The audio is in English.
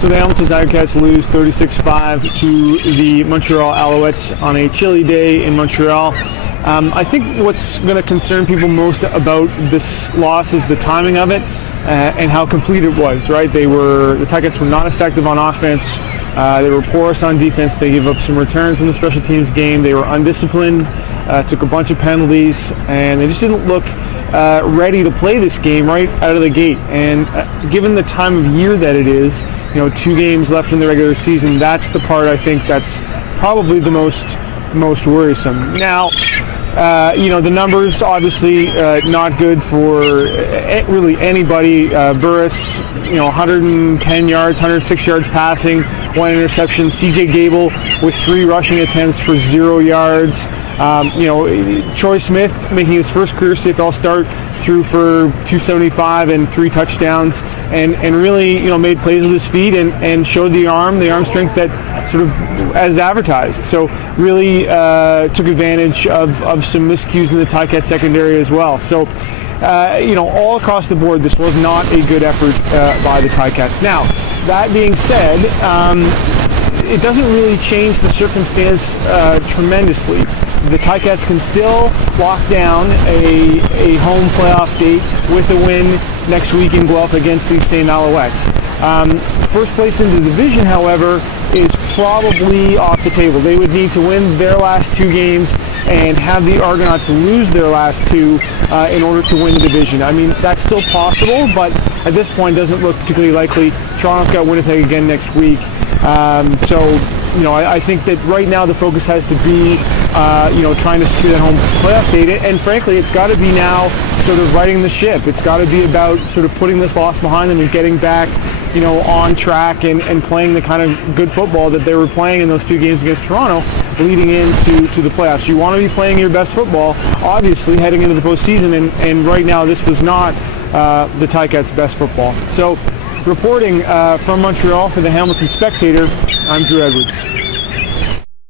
So the Hamilton Ticats lose 36-5 to the Montreal Alouettes on a chilly day in Montreal. I think what's going to concern people most about this loss is the timing of it and how complete it was, right? The Ticats were not effective on offense. They were porous on defense. They gave up some returns in the special teams game. They were undisciplined, took a bunch of penalties, and they just didn't look ready to play this game right out of the gate. And given the time of year that it is, 2 games left in the regular season, that's the part I think that's probably the most worrisome. Now, the numbers obviously not good for really anybody. Burris, 110 yards, 106 yards passing, 1 interception. CJ Gable with 3 rushing attempts for 0 yards. Troy Smith making his first career CFL start, threw for 275 and 3 touchdowns, and really made plays with his feet and showed the arm strength that sort of as advertised. So really took advantage of some miscues in the Ticats secondary as well. So all across the board, this was not a good effort by the Ticats. Now, that being said, it doesn't really change the circumstance tremendously. The Ticats can still lock down a home playoff date with a win next week in Guelph against these same Alouettes. First place in the division, however, is probably off the table. They would need to win their last 2 games and have the Argonauts lose their last 2 in order to win the division. I mean, that's still possible, but at this point doesn't look particularly likely. Toronto's got Winnipeg again next week. I think that right now the focus has to be, trying to secure that home playoff date. And frankly, it's got to be now sort of righting the ship. It's got to be about sort of putting this loss behind them and getting back, on track and playing the kind of good football that they were playing in those 2 games against Toronto leading into the playoffs. You want to be playing your best football, obviously, heading into the postseason. And right now, this was not the Ticats' best football. So, reporting from Montreal for the Hamilton Spectator, I'm Drew Edwards.